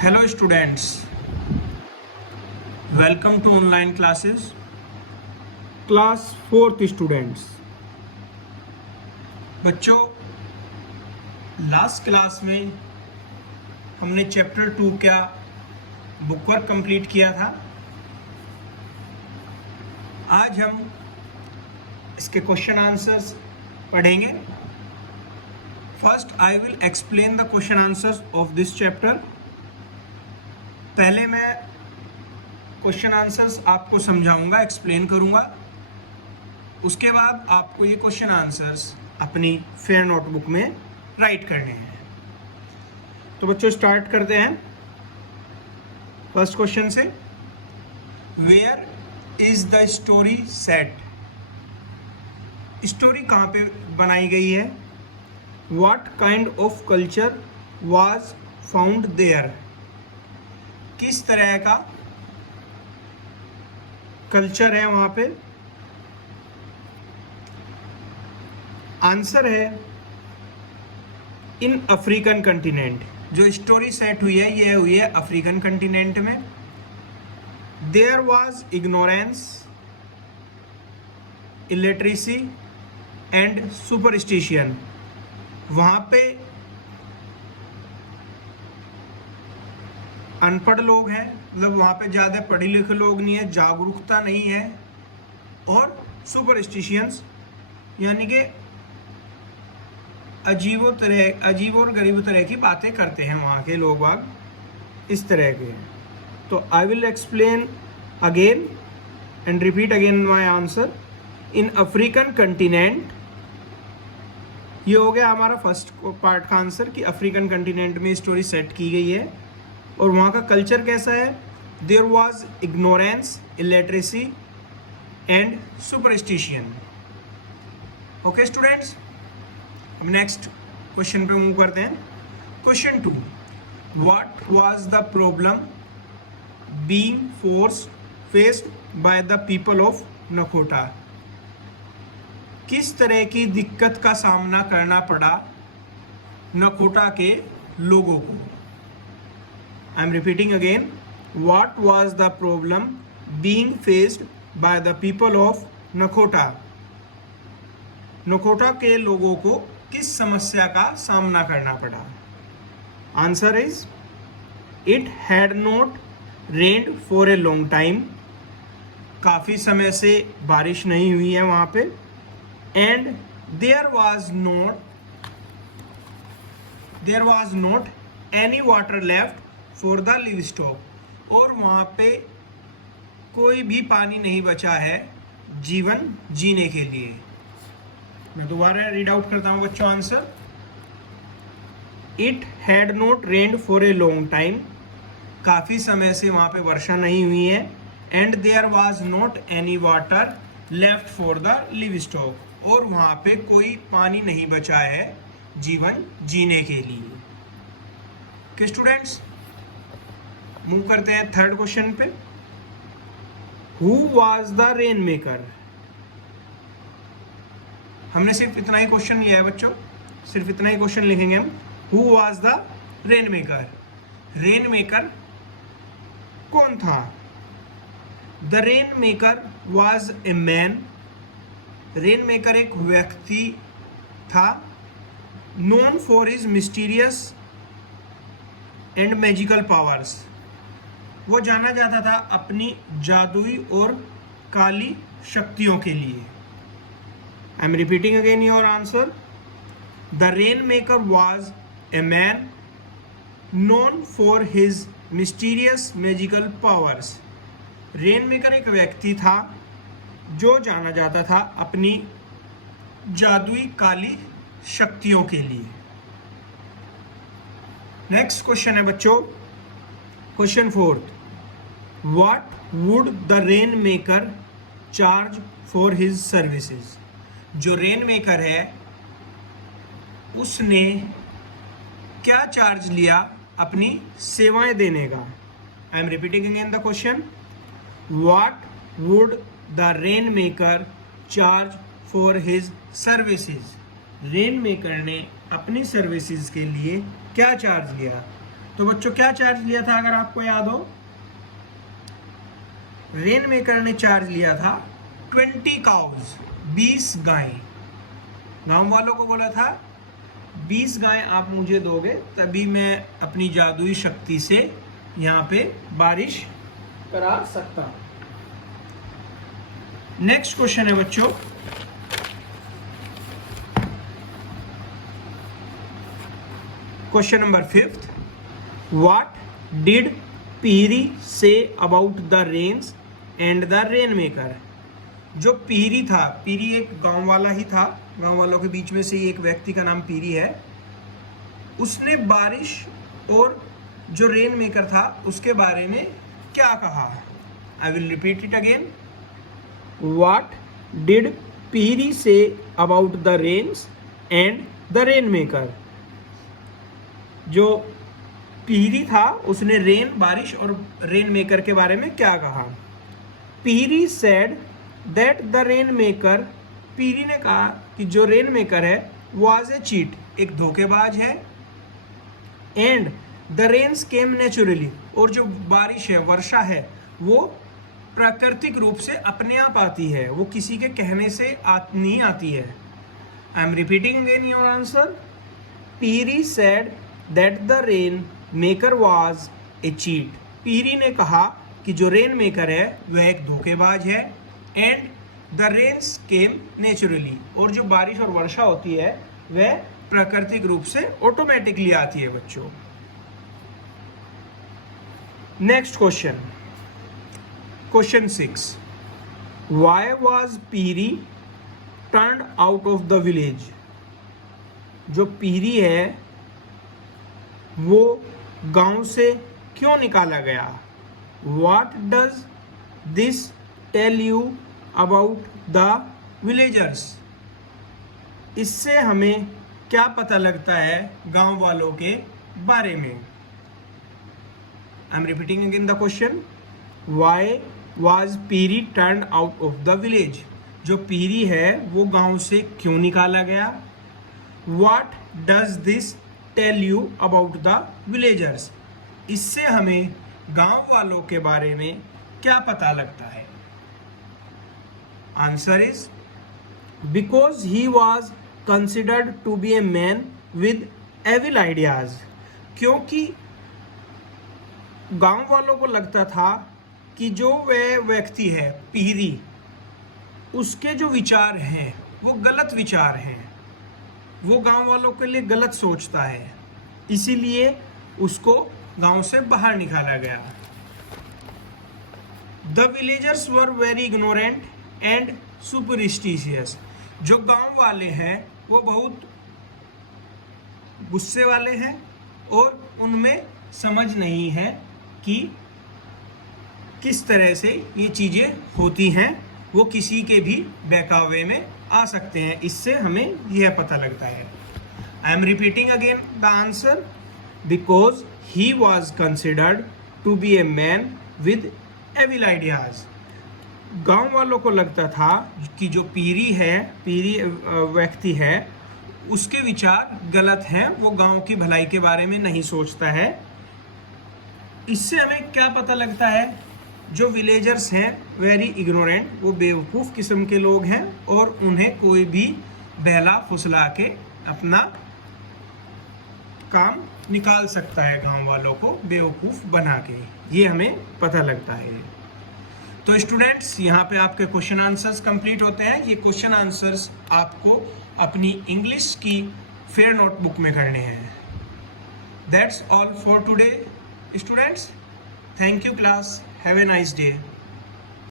Hello students, welcome to online classes. Class 4th students. बच्चों, last class में हमने chapter 2 का बुक वर्क कंप्लीट किया था। आज हम इसके क्वेश्चन आंसर्स पढ़ेंगे। First I will explain the question answers of this chapter. पहले मैं क्वेश्चन आंसर्स आपको समझाऊंगा, एक्सप्लेन करूंगा। उसके बाद आपको ये क्वेश्चन आंसर्स अपनी फेयर नोटबुक में राइट करने हैं। तो बच्चों स्टार्ट करते हैं फर्स्ट क्वेश्चन से। Where is the story set? Story कहाँ पे बनाई गई है? What kind of culture was found there? किस तरह का कल्चर है वहाँ पे? आंसर है इन अफ्रीकन कंटिनेंट। जो स्टोरी सेट हुई है ये हुई है अफ्रीकन कंटिनेंट में। There was ignorance, illiteracy and superstition. वहाँ पे अनपढ़ लोग हैं, मतलब वहाँ पे ज़्यादा पढ़े लिखे लोग नहीं है, जागरूकता नहीं है, और सुपरस्टिशियंस यानी कि अजीब और गरीब तरह की बातें करते हैं वहाँ के लोग बाग, इस तरह के। तो I will explain again and repeat again my answer. In African continent, ये हो गया हमारा फर्स्ट पार्ट का आंसर कि अफ्रीकन कंटिनेंट में स्टोरी सेट की गई है। और वहाँ का कल्चर कैसा है? There was ignorance, illiteracy and superstition. Okay students, हम नेक्स्ट क्वेश्चन पे मूव करते हैं। Question 2, what was the problem being faced by the people of Nkhota? किस तरह की दिक्कत का सामना करना पड़ा नखोटा के लोगों को? I am repeating again. What was the problem being faced by the people of Nkhota? Nkhota के लोगों को किस समस्या का सामना करना पड़ा? Answer is it had not rained for a long time. काफ़ी समय से बारिश नहीं हुई है वहाँ पे। And there was not any water left for the livestock. और वहाँ पे कोई भी पानी नहीं बचा है जीवन जीने के लिए। मैं दोबारा रीड आउट करता हूँ बच्चों answer. It had not rained for a long time. काफ़ी समय से वहाँ पे वर्षा नहीं हुई है। And there was not any water left for the livestock. और वहाँ पे कोई पानी नहीं बचा है जीवन जीने के लिए। कि स्टूडेंट्स मूव करते हैं थर्ड क्वेश्चन पे। Who was the rain maker? हमने सिर्फ इतना ही क्वेश्चन लिया है बच्चों, सिर्फ इतना ही क्वेश्चन लिखेंगे हम। Who was the rain maker? Rain maker कौन था? The rain maker was a man. Rain maker एक व्यक्ति था। Known for his mysterious and magical powers. वो जाना जाता था अपनी जादुई और काली शक्तियों के लिए। आई am repeating again your answer. The rain maker was a man known for his mysterious magical powers. Rain maker एक व्यक्ति था जो जाना जाता था अपनी जादुई काली शक्तियों के लिए। नेक्स्ट क्वेश्चन है बच्चों, question 4। What would the rain maker charge for his services? जो रेन मेकर है उसने क्या चार्ज लिया अपनी सेवाएं देने का? आई am repeating again the question. What would the rain maker charge for his services? Rain maker ने अपनी सर्विसेज के लिए क्या चार्ज लिया? तो बच्चों क्या चार्ज लिया था अगर आपको याद हो? रेन मेकर ने चार्ज लिया था 20 काउज, 20 गायें। गांव वालों को बोला था 20 गायें आप मुझे दोगे तभी मैं अपनी जादुई शक्ति से यहाँ पे बारिश करा सकता हूँ। नेक्स्ट क्वेश्चन है बच्चों, question number 5। What did Piri say about the rains and the rain maker? जो पीरी था, पीरी एक गांव वाला ही था, गांव वालों के बीच में से ही एक व्यक्ति का नाम पीरी है। उसने बारिश और जो रेन मेकर था उसके बारे में क्या कहा? I will repeat it again. What did Piri say about the rains and the rain maker? जो पीरी था उसने रेन, बारिश और रेन मेकर के बारे में क्या कहा? Peri said that the rain maker, Peri ने कहा कि जो रेन मेकर है वाज ए चीट, एक धोखेबाज है। And the rains came naturally, और जो बारिश है, वर्षा है, वो प्राकृतिक रूप से अपने आप आती है, वो किसी के कहने से नहीं आती है। I am repeating again your answer. Peri said that the rain maker was a cheat, Peri ने कहा कि जो रेन मेकर है वह एक धोखेबाज है। And the rains came naturally, और जो बारिश और वर्षा होती है वह प्राकृतिक रूप से ऑटोमेटिकली आती है बच्चों। Next question, question 6। Why was Piri turned out of the village? जो पीरी है वो गांव से क्यों निकाला गया? What does this tell you about the villagers? इससे हमें क्या पता लगता है गांव वालों के बारे में? I am repeating again the question. Why was Piri turned out of the village? जो पीरी है वो गांव से क्यों निकाला गया? What does this tell you about the villagers? इससे हमें गांव वालों के बारे में क्या पता लगता है? Answer is because he was considered to be a man with evil ideas. क्योंकि गांव वालों को लगता था कि जो वह व्यक्ति है पीरी, उसके जो विचार हैं वो गलत विचार हैं, वो गांव वालों के लिए गलत सोचता है, इसीलिए उसको गांव से बाहर निकाला गया। The villagers were very ignorant and superstitious. जो गांव वाले हैं वो बहुत गुस्से वाले हैं और उनमें समझ नहीं है कि किस तरह से ये चीज़ें होती हैं, वो किसी के भी बहकावे में आ सकते हैं। इससे हमें यह पता लगता है। I am repeating again the answer. Because he was considered to be a man with evil ideas. गांव वालों को लगता था कि जो पीरी व्यक्ति है उसके विचार गलत हैं, वो गांव की भलाई के बारे में नहीं सोचता है। इससे हमें क्या पता लगता है? जो विलेजर्स हैं वेरी इग्नोरेंट, वो बेवकूफ़ किस्म के लोग हैं और उन्हें कोई भी बहला फुसला के अपना काम निकाल सकता है, गांव वालों को बेवकूफ़ बना के। ये हमें पता लगता है। तो स्टूडेंट्स, यहाँ पे आपके क्वेश्चन आंसर्स कंप्लीट होते हैं। ये क्वेश्चन आंसर्स आपको अपनी इंग्लिश की फेयर नोटबुक में करने हैं। That's all for today students. Thank you class. Have a nice day.